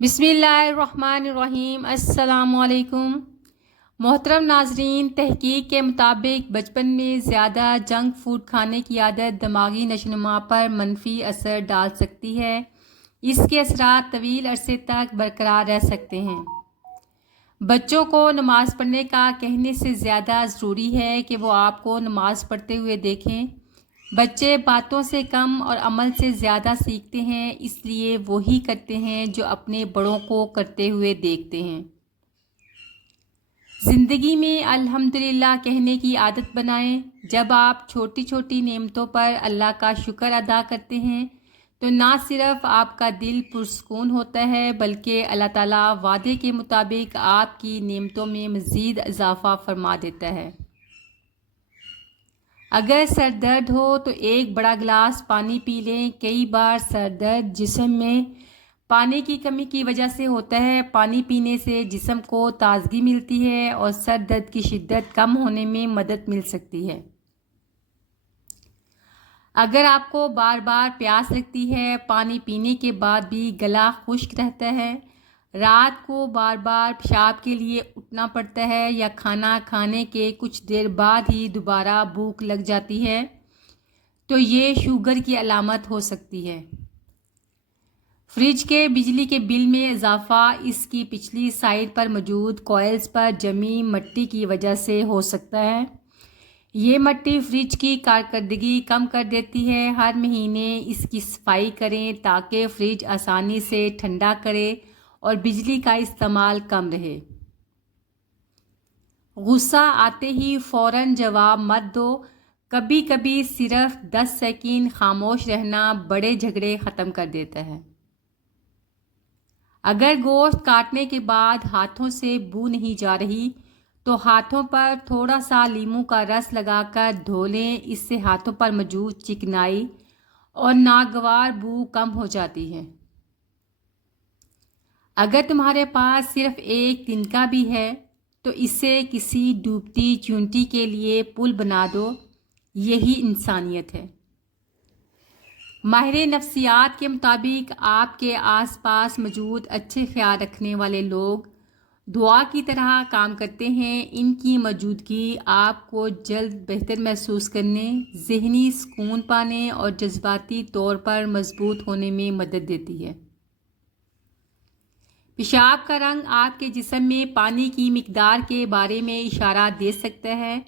بسم اللہ الرحمن الرحیم۔ السلام علیکم محترم ناظرین، تحقیق کے مطابق بچپن میں زیادہ جنک فوڈ کھانے کی عادت دماغی نشوونما پر منفی اثر ڈال سکتی ہے۔ اس کے اثرات طویل عرصے تک برقرار رہ سکتے ہیں۔ بچوں کو نماز پڑھنے کا کہنے سے زیادہ ضروری ہے کہ وہ آپ کو نماز پڑھتے ہوئے دیکھیں۔ بچے باتوں سے کم اور عمل سے زیادہ سیکھتے ہیں، اس لیے وہی کرتے ہیں جو اپنے بڑوں کو کرتے ہوئے دیکھتے ہیں۔ زندگی میں الحمدللہ کہنے کی عادت بنائیں۔ جب آپ چھوٹی چھوٹی نعمتوں پر اللہ کا شکر ادا کرتے ہیں تو نہ صرف آپ کا دل پرسکون ہوتا ہے بلکہ اللہ تعالیٰ وعدے کے مطابق آپ کی نعمتوں میں مزید اضافہ فرما دیتا ہے۔ اگر سر درد ہو تو ایک بڑا گلاس پانی پی لیں۔ کئی بار سر درد جسم میں پانی کی کمی کی وجہ سے ہوتا ہے۔ پانی پینے سے جسم کو تازگی ملتی ہے اور سر درد کی شدت کم ہونے میں مدد مل سکتی ہے۔ اگر آپ کو بار بار پیاس لگتی ہے، پانی پینے کے بعد بھی گلا خشک رہتا ہے، رات کو بار بار پیشاب کے لیے اٹھنا پڑتا ہے یا کھانا کھانے کے کچھ دیر بعد ہی دوبارہ بھوک لگ جاتی ہے تو یہ شوگر کی علامت ہو سکتی ہے۔ فریج کے بجلی کے بل میں اضافہ اس کی پچھلی سائڈ پر موجود کوئلز پر جمی مٹی کی وجہ سے ہو سکتا ہے۔ یہ مٹی فریج کی کارکردگی کم کر دیتی ہے۔ ہر مہینے اس کی صفائی کریں تاکہ فریج آسانی سے ٹھنڈا کرے اور بجلی کا استعمال کم رہے۔ غصہ آتے ہی فوراً جواب مت دو۔ کبھی کبھی صرف 10 سیکنڈ خاموش رہنا بڑے جھگڑے ختم کر دیتا ہے۔ اگر گوشت کاٹنے کے بعد ہاتھوں سے بو نہیں جا رہی تو ہاتھوں پر تھوڑا سا لیموں کا رس لگا کر دھو لیں۔ اس سے ہاتھوں پر موجود چکنائی اور ناگوار بو کم ہو جاتی ہے۔ اگر تمہارے پاس صرف ایک تنکا بھی ہے تو اسے کسی ڈوبتی چیونٹی کے لیے پل بنا دو۔ یہی انسانیت ہے۔ ماہر نفسیات کے مطابق آپ کے آس پاس موجود اچھے خیال رکھنے والے لوگ دعا کی طرح کام کرتے ہیں۔ ان کی موجودگی آپ کو جلد بہتر محسوس کرنے، ذہنی سکون پانے اور جذباتی طور پر مضبوط ہونے میں مدد دیتی ہے۔ پیشاب کا رنگ آپ کے جسم میں پانی کی مقدار کے بارے میں اشارہ دے سکتا ہے۔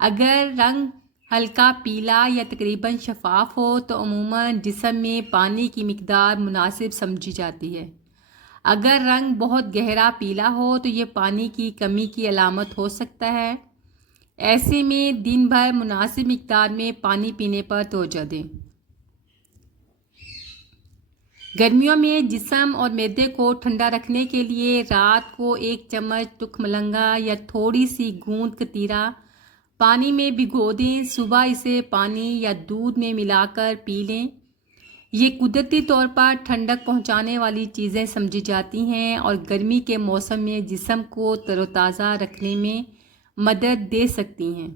اگر رنگ ہلکا پیلا یا تقریباً شفاف ہو تو عموماً جسم میں پانی کی مقدار مناسب سمجھی جاتی ہے۔ اگر رنگ بہت گہرا پیلا ہو تو یہ پانی کی کمی کی علامت ہو سکتا ہے۔ ایسے میں دن بھر مناسب مقدار میں پانی پینے پر توجہ دیں۔ گرمیوں میں جسم اور معدے کو ٹھنڈا رکھنے کے لیے رات کو 1 چمچ تک ملنگا یا تھوڑی سی گوند کتیرا پانی میں بھگو دیں۔ صبح اسے پانی یا دودھ میں ملا کر پی لیں۔ یہ قدرتی طور پر ٹھنڈک پہنچانے والی چیزیں سمجھی جاتی ہیں اور گرمی کے موسم میں جسم کو تر و تازہ رکھنے میں مدد دے سکتی ہیں۔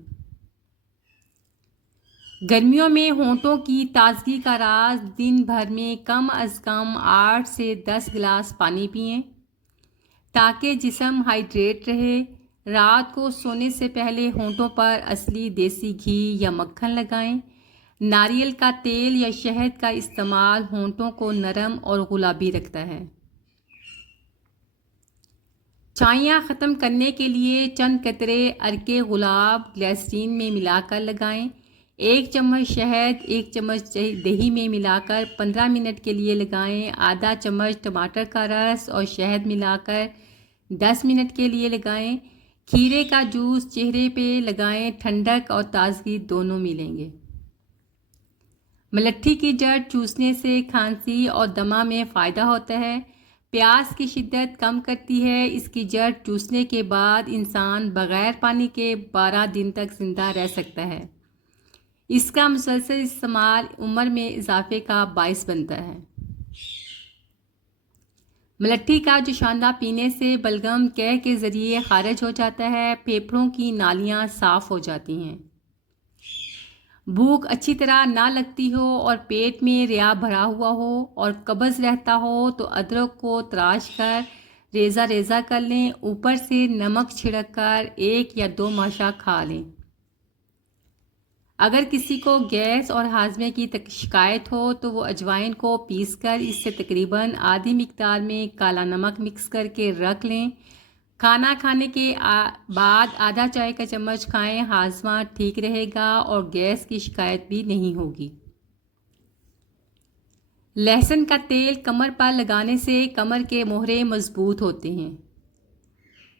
گرمیوں میں ہونٹوں کی تازگی کا راز دن بھر میں کم از کم 8 سے 10 گلاس پانی پئیں تاکہ جسم ہائیڈریٹ رہے۔ رات کو سونے سے پہلے ہونٹوں پر اصلی دیسی گھی یا مکھن لگائیں۔ ناریل کا تیل یا شہد کا استعمال ہونٹوں کو نرم اور گلابی رکھتا ہے۔ چھائیاں ختم کرنے کے لیے چند قطرے عرق گلاب گلیسرین میں ملا کر لگائیں۔ 1 چمچ شہد 1 چمچ دہی میں ملا کر 15 منٹ کے لیے لگائیں۔ آدھا چمچ ٹماٹر کا رس اور شہد ملا کر 10 منٹ کے لیے لگائیں۔ کھیرے کا جوس چہرے پہ لگائیں، ٹھنڈک اور تازگی دونوں ملیں گے۔ ملٹھی کی جڑ چوسنے سے کھانسی اور دمہ میں فائدہ ہوتا ہے۔ پیاس کی شدت کم کرتی ہے۔ اس کی جڑ چوسنے کے بعد انسان بغیر پانی کے 12 دن تک زندہ رہ سکتا ہے۔ اس کا مسلسل استعمال عمر میں اضافے کا باعث بنتا ہے۔ ملٹھی کا جوشاندہ پینے سے بلغم قے کے ذریعے خارج ہو جاتا ہے، پھیپھڑوں کی نالیاں صاف ہو جاتی ہیں۔ بھوک اچھی طرح نہ لگتی ہو اور پیٹ میں ریا بھرا ہوا ہو اور قبض رہتا ہو تو ادرک کو تراش کر ریزہ ریزہ کر لیں، اوپر سے نمک چھڑک کر 1 یا 2 ماشا کھا لیں۔ اگر کسی کو گیس اور ہاضمے کی شکایت ہو تو وہ اجوائن کو پیس کر اس سے تقریباً آدھی مقدار میں کالا نمک مکس کر کے رکھ لیں۔ کھانا کھانے کے بعد آدھا چائے کا چمچ کھائیں، ہاضمہ ٹھیک رہے گا اور گیس کی شکایت بھی نہیں ہوگی۔ لہسن کا تیل کمر پر لگانے سے کمر کے موہرے مضبوط ہوتے ہیں۔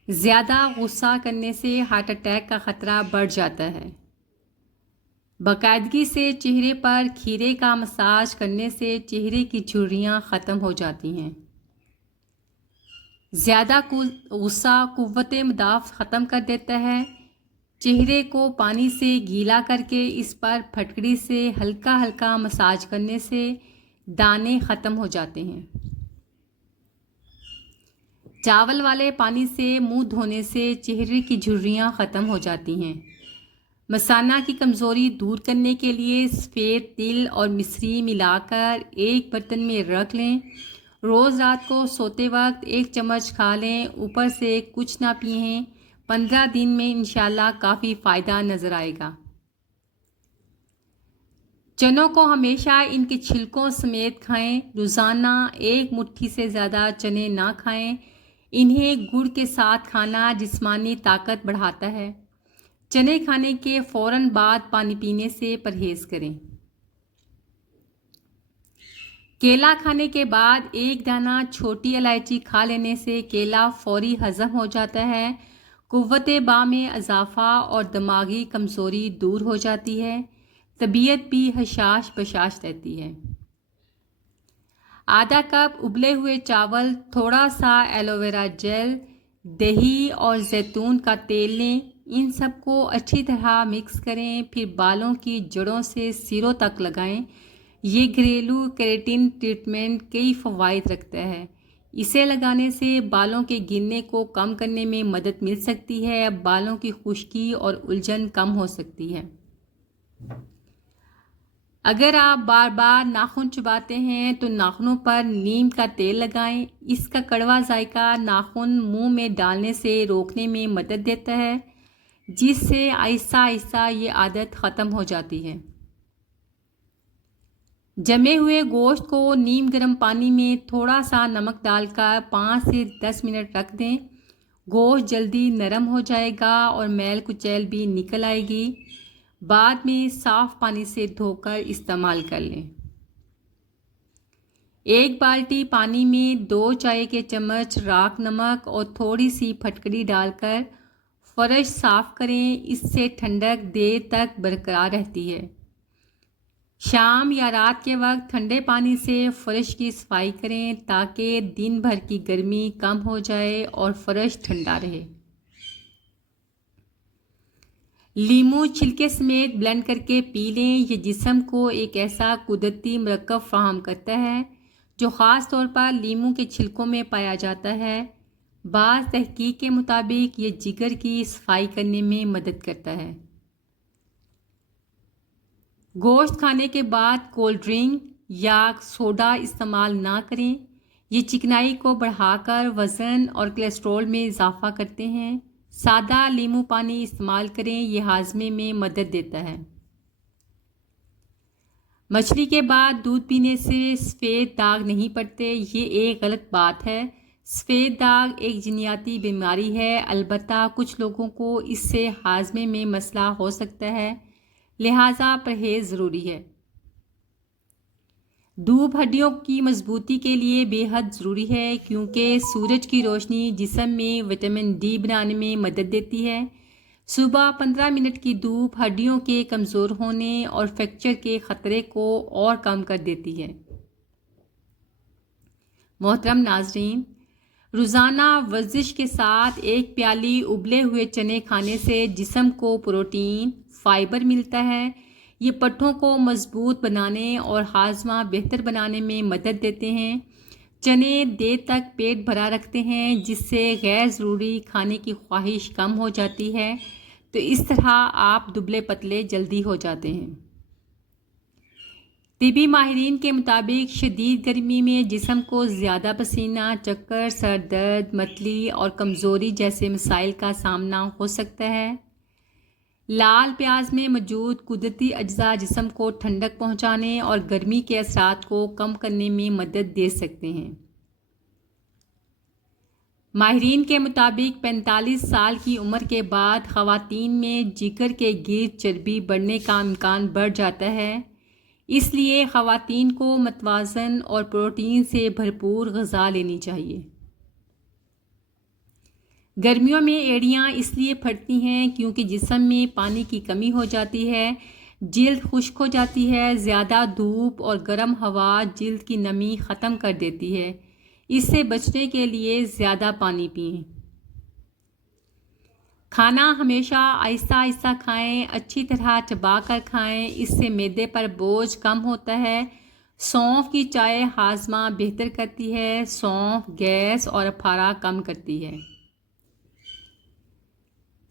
زیادہ غصہ کرنے سے ہارٹ اٹیک کا خطرہ بڑھ جاتا ہے۔ باقاعدگی سے چہرے پر کھیرے کا مساج کرنے سے چہرے کی جھریاں ختم ہو جاتی ہیں۔ زیادہ غصہ قوت مدافعت ختم کر دیتا ہے۔ چہرے کو پانی سے گیلا کر کے اس پر پھٹکڑی سے ہلکا ہلکا مساج کرنے سے دانے ختم ہو جاتے ہیں۔ چاول والے پانی سے منہ دھونے سے چہرے کی جھریاں ختم ہو جاتی ہیں۔ مثانہ کی کمزوری دور کرنے کے لیے سفید تل اور مصری ملا کر ایک برتن میں رکھ لیں۔ روز رات کو سوتے وقت 1 چمچ کھا لیں، اوپر سے کچھ نہ پئیں۔ 15 دن میں انشاءاللہ کافی فائدہ نظر آئے گا۔ چنوں کو ہمیشہ ان کے چھلکوں سمیت کھائیں۔ روزانہ 1 مٹھی سے زیادہ چنے نہ کھائیں۔ انہیں گڑ کے ساتھ کھانا جسمانی طاقت بڑھاتا ہے۔ چنے کھانے کے فوراً بعد پانی پینے سے پرہیز کریں۔ کیلا کھانے کے بعد 1 دانہ چھوٹی الائچی کھا لینے سے کیلا فوری ہضم ہو جاتا ہے، قوت باں میں اضافہ اور دماغی کمزوری دور ہو جاتی ہے، طبیعت بھی حشاش بشاش رہتی ہے۔ آدھا کپ ابلے ہوئے چاول، تھوڑا سا ایلو ویرا جیل، دہی اور زیتون کا تیل لیں۔ ان سب کو اچھی طرح مکس کریں، پھر بالوں کی جڑوں سے سروں تک لگائیں۔ یہ گھریلو کیراٹن ٹریٹمنٹ کئی فوائد رکھتا ہے۔ اسے لگانے سے بالوں کے گرنے کو کم کرنے میں مدد مل سکتی ہے، بالوں کی خشکی اور الجھن کم ہو سکتی ہے۔ اگر آپ بار بار ناخن چباتے ہیں تو ناخنوں پر نیم کا تیل لگائیں۔ اس کا کڑوا ذائقہ ناخن منہ میں ڈالنے سے روکنے میں مدد دیتا ہے، جس سے آہستہ آہستہ یہ عادت ختم ہو جاتی ہے۔ جمے ہوئے گوشت کو نیم گرم پانی میں تھوڑا سا نمک ڈال کر 5 سے 10 منٹ رکھ دیں۔ گوشت جلدی نرم ہو جائے گا اور میل کچیل بھی نکل آئے گی۔ بعد میں صاف پانی سے دھو کر استعمال کر لیں۔ 1 بالٹی پانی میں 2 چائے کے چمچ راکھ نمک اور تھوڑی سی پھٹکڑی ڈال کر فرش صاف کریں، اس سے ٹھنڈک دیر تک برقرار رہتی ہے۔ شام یا رات کے وقت ٹھنڈے پانی سے فرش کی صفائی کریں تاکہ دن بھر کی گرمی کم ہو جائے اور فرش ٹھنڈا رہے۔ لیموں چھلکے سمیت بلینڈ کر کے پی لیں۔ یہ جسم کو ایک ایسا قدرتی مرکب فراہم کرتا ہے جو خاص طور پر لیموں کے چھلکوں میں پایا جاتا ہے۔ بعض تحقیق کے مطابق یہ جگر کی صفائی کرنے میں مدد کرتا ہے۔ گوشت کھانے کے بعد کولڈ ڈرنک یا سوڈا استعمال نہ کریں، یہ چکنائی کو بڑھا کر وزن اور کولیسٹرول میں اضافہ کرتے ہیں۔ سادہ لیموں پانی استعمال کریں، یہ ہاضمے میں مدد دیتا ہے۔ مچھلی کے بعد دودھ پینے سے سفید داغ نہیں پڑتے، یہ ایک غلط بات ہے۔ سفید داغ ایک جینیاتی بیماری ہے، البتہ کچھ لوگوں کو اس سے ہاضمے میں مسئلہ ہو سکتا ہے، لہٰذا پرہیز ضروری ہے۔ دھوپ ہڈیوں کی مضبوطی کے لیے بے حد ضروری ہے کیونکہ سورج کی روشنی جسم میں وٹامن ڈی بنانے میں مدد دیتی ہے۔ صبح 15 منٹ کی دھوپ ہڈیوں کے کمزور ہونے اور فریکچر کے خطرے کو اور کم کر دیتی ہے۔ محترم ناظرین، روزانہ ورزش کے ساتھ 1 پیالی ابلے ہوئے چنے کھانے سے جسم کو پروٹین، فائبر ملتا ہے۔ یہ پٹھوں کو مضبوط بنانے اور ہاضمہ بہتر بنانے میں مدد دیتے ہیں۔ چنے دیر تک پیٹ بھرا رکھتے ہیں، جس سے غیر ضروری کھانے کی خواہش کم ہو جاتی ہے، تو اس طرح آپ دبلے پتلے جلدی ہو جاتے ہیں۔ طبی ماہرین کے مطابق شدید گرمی میں جسم کو زیادہ پسینہ، چکر، سر درد، متلی اور کمزوری جیسے مسائل کا سامنا ہو سکتا ہے۔ لال پیاز میں موجود قدرتی اجزاء جسم کو ٹھنڈک پہنچانے اور گرمی کے اثرات کو کم کرنے میں مدد دے سکتے ہیں۔ ماہرین کے مطابق 45 سال کی عمر کے بعد خواتین میں جگر کے گرد چربی بڑھنے کا امکان بڑھ جاتا ہے، اس لیے خواتین کو متوازن اور پروٹین سے بھرپور غذا لینی چاہیے۔ گرمیوں میں ایڑیاں اس لیے پھٹتی ہیں کیونکہ جسم میں پانی کی کمی ہو جاتی ہے، جلد خشک ہو جاتی ہے، زیادہ دھوپ اور گرم ہوا جلد کی نمی ختم کر دیتی ہے۔ اس سے بچنے کے لیے زیادہ پانی پئیں۔ کھانا ہمیشہ آہستہ آہستہ کھائیں، اچھی طرح چبا کر کھائیں، اس سے معدے پر بوجھ کم ہوتا ہے۔ سونف کی چائے ہاضمہ بہتر کرتی ہے۔ سونف گیس اور اپھارا کم کرتی ہے۔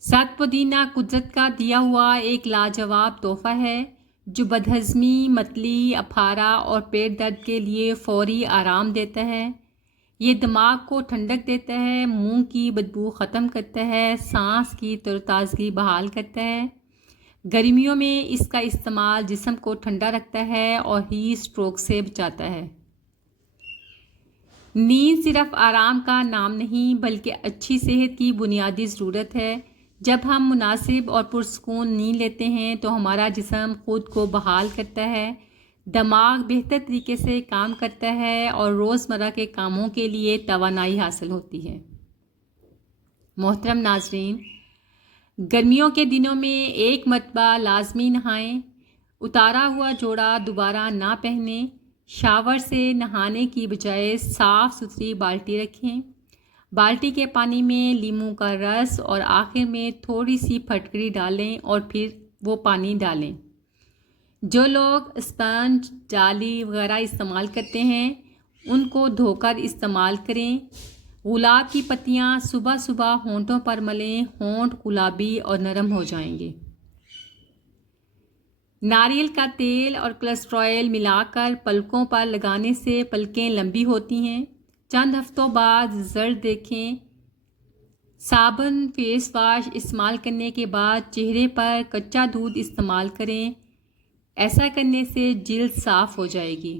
ست پودینہ قدرت کا دیا ہوا ایک لاجواب تحفہ ہے جو بدہضمی، متلی، اپھارا اور پیٹ درد کے لیے فوری آرام دیتا ہے۔ یہ دماغ کو ٹھنڈک دیتا ہے، منہ کی بدبو ختم کرتا ہے، سانس کی تروتازگی بحال کرتا ہے۔ گرمیوں میں اس کا استعمال جسم کو ٹھنڈا رکھتا ہے اور ہیٹ اسٹروک سے بچاتا ہے۔ نیند صرف آرام کا نام نہیں بلکہ اچھی صحت کی بنیادی ضرورت ہے۔ جب ہم مناسب اور پرسکون نیند لیتے ہیں تو ہمارا جسم خود کو بحال کرتا ہے، دماغ بہتر طریقے سے کام کرتا ہے اور روزمرہ کے کاموں کے لیے توانائی حاصل ہوتی ہے۔ محترم ناظرین، گرمیوں کے دنوں میں ایک مرتبہ لازمی نہائیں، اتارا ہوا جوڑا دوبارہ نہ پہنیں، شاور سے نہانے کی بجائے صاف ستھری بالٹی رکھیں، بالٹی کے پانی میں لیموں کا رس اور آخر میں تھوڑی سی پھٹکری ڈالیں اور پھر وہ پانی ڈالیں۔ جو لوگ اسپنج، جالی وغیرہ استعمال کرتے ہیں ان کو دھو کر استعمال کریں۔ گلاب کی پتیاں صبح صبح ہونٹوں پر ملیں، ہونٹ گلابی اور نرم ہو جائیں گے۔ ناریل کا تیل اور کلسٹر آئل ملا کر پلکوں پر لگانے سے پلکیں لمبی ہوتی ہیں۔ چند ہفتوں بعد رزلٹ دیکھیں۔ صابن، فیس واش استعمال کرنے کے بعد چہرے پر کچا دودھ استعمال کریں، ایسا کرنے سے جلد صاف ہو جائے گی۔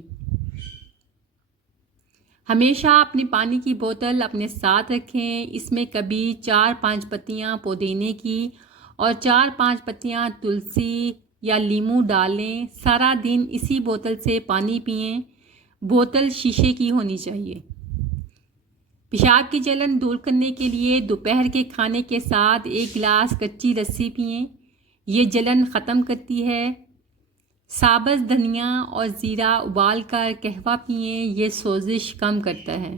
ہمیشہ اپنی پانی کی بوتل اپنے ساتھ رکھیں، اس میں کبھی 4-5 پتیاں پودینے کی اور 4-5 پتیاں تلسی یا لیموں ڈالیں۔ سارا دن اسی بوتل سے پانی پئیں۔ بوتل شیشے کی ہونی چاہیے۔ پیشاب کی جلن دور کرنے کے لیے دوپہر کے کھانے کے ساتھ 1 گلاس کچی لسی پئیں، یہ جلن ختم کرتی ہے۔ سابز دھنیا اور زیرہ ابال کر قہوہ پئیں، یہ سوزش کم کرتا ہے۔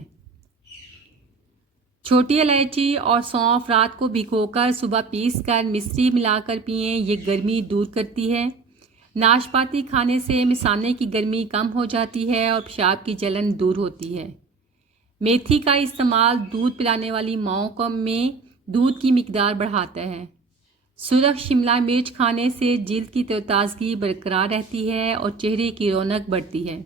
چھوٹی الائچی اور سونف رات کو بھگو کر صبح پیس کر مصری ملا کر پئیں، یہ گرمی دور کرتی ہے۔ ناشپاتی کھانے سے مثانے کی گرمی کم ہو جاتی ہے اور پیشاب کی جلن دور ہوتی ہے۔ میتھی کا استعمال دودھ پلانے والی ماؤں میں دودھ کی مقدار بڑھاتا ہے۔ سرخ شملہ مرچ کھانے سے جلد کی تروتازگی برقرار رہتی ہے اور چہرے کی رونق بڑھتی ہے۔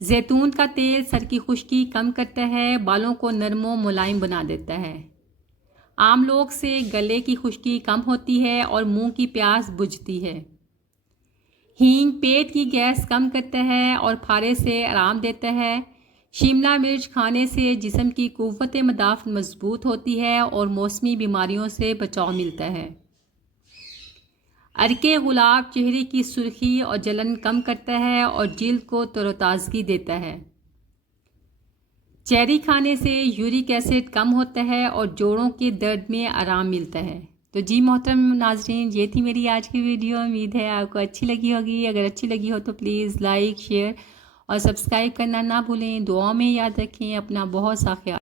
زیتون کا تیل سر کی خشکی کم کرتا ہے، بالوں کو نرم و ملائم بنا دیتا ہے۔ عام لوگ سے گلے کی خشکی کم ہوتی ہے اور منہ کی پیاس بجھتی ہے۔ ہینگ پیٹ کی گیس کم کرتا ہے اور پھارے سے آرام دیتا ہے۔ شملہ مرچ کھانے سے جسم کی قوت مدافعت مضبوط ہوتی ہے اور موسمی بیماریوں سے بچاؤ ملتا ہے۔ عرق گلاب چہرے کی سرخی اور جلن کم کرتا ہے اور جلد کو تر و تازگی دیتا ہے۔ چیری کھانے سے یورک ایسڈ کم ہوتا ہے اور جوڑوں کے درد میں آرام ملتا ہے۔ تو جی محترم ناظرین، یہ تھی میری آج کی ویڈیو، امید ہے آپ کو اچھی لگی ہوگی۔ اگر اچھی لگی ہو تو پلیز لائک، شیئر اور سبسکرائب کرنا نہ بھولیں۔ دعاؤں میں یاد رکھیں، اپنا بہت سا خیال